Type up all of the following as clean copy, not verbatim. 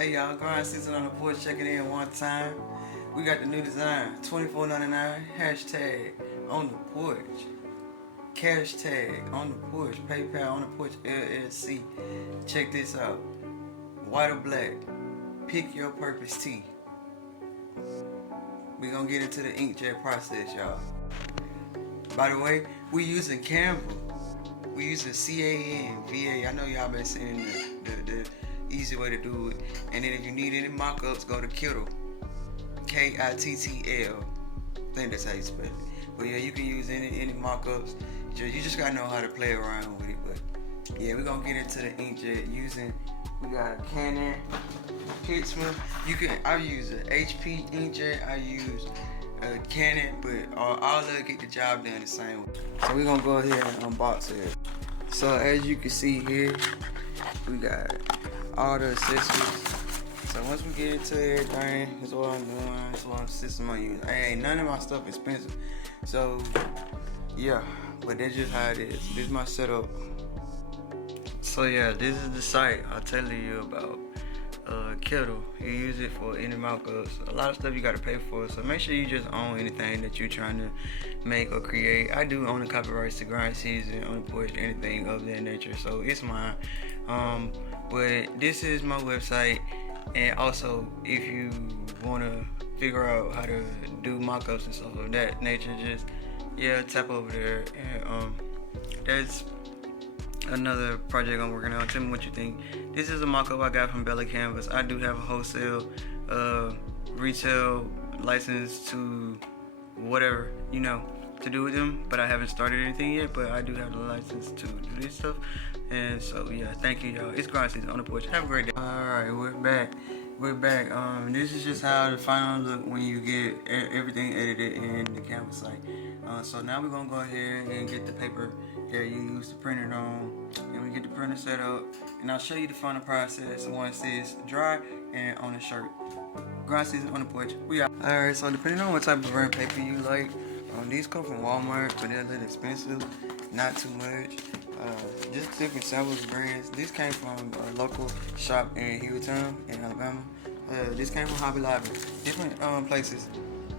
Hey y'all, GrndSzn on the porch, check it in one time. We got the new design, $24.99, hashtag on the porch, cash tag on the porch, PayPal on the porch, LLC. Check this out, white or black, pick your purpose tee. We gonna get into the inkjet process, y'all. By the way, we using Canva. We using CANVA. I know y'all been seeing the easy way to do it. And then if you need any mock-ups, go to Kittle. KITTL. I think that's how you spell it. But yeah, you can use any mock-ups. You just gotta know how to play around with it. But yeah, we're gonna get into the inkjet using, we got a Canon, Pittsmouth. I use an HP inkjet, I use a Canon, but all of it get the job done the same way. So we're gonna go ahead and unbox it. So as you can see here, we got all the accessories. So once we get into everything, that's what I'm doing, that's what system I'm using. Ain't none of my stuff expensive. So yeah, but that's just how it is. This is my setup. So yeah, this is the site I tell you about. Kittle. You use it for any mock-ups. A lot of stuff you gotta pay for, so make sure you just own anything that you're trying to make or create. I do own the copyrights to GrndSzn, on the porch, anything of that nature, so it's mine. But this is my website, and also if you wanna figure out how to do mock-ups and stuff of that nature, just tap over there. And that's another project I'm working on. Tell me what you think. This is a mock-up I got from Bella Canvas. I do have a wholesale, retail license to whatever, to do with them, but I haven't started anything yet, but I do have the license to do this stuff. And so yeah, thank you y'all. It's GrndSzn on the porch. Have a great day. Alright, we're back. This is just how the final look when you get everything edited in the Canvas site. So now we're gonna go ahead and get the paper that you use to print it on, and we get the printer set up, and I'll show you the final process once it's dry and on the shirt. GrndSzn on the porch. We out. Alright, so depending on what type of brand paper you like, these come from Walmart, but they're a little expensive, not too much. Just different samples of brands. This came from a local shop in Hewitton in Alabama. This came from Hobby Lobby. Different places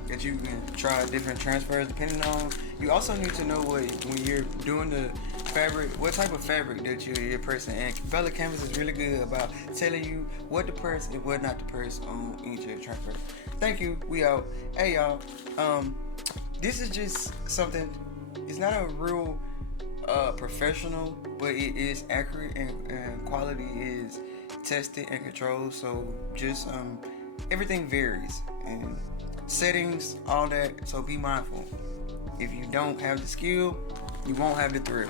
that you can try different transfers depending on. You also need to know when you're doing the fabric, what type of fabric that you're pressing. And Bella Canvas is really good about telling you what to press and what not to press on each transfer. Thank you. We out. Hey y'all. This is just something. It's not a real professional, but it is accurate, and quality is tested and controlled. So just everything varies, and settings, all that. So be mindful. If you don't have the skill, you won't have the thrill.